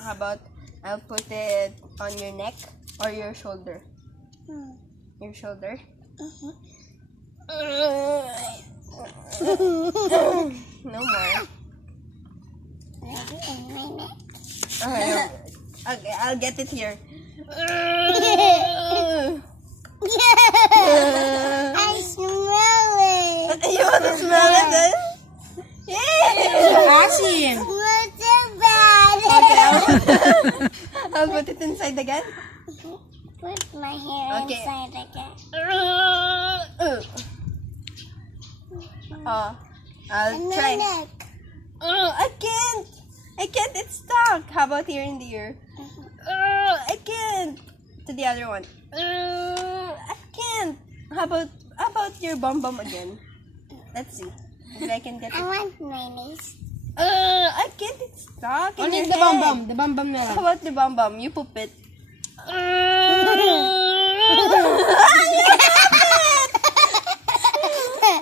How about I'll put it on your neck or your shoulder? Your shoulder? No more. Okay, I'll get it here. I smell it. You want to smell it then? Yeah! Asim. It's so bad. Okay, I'll put it inside again. Put my hair Okay. inside again. I'll And my try. neck. I can't. It's stuck. How about here in the ear? I can't. To the other one. I can't. How about your bum again? Let's see if I can get I it. want my niece. I can't. It's stuck in Only your the head. bum. The bum na lang. How about the bum? You poop it.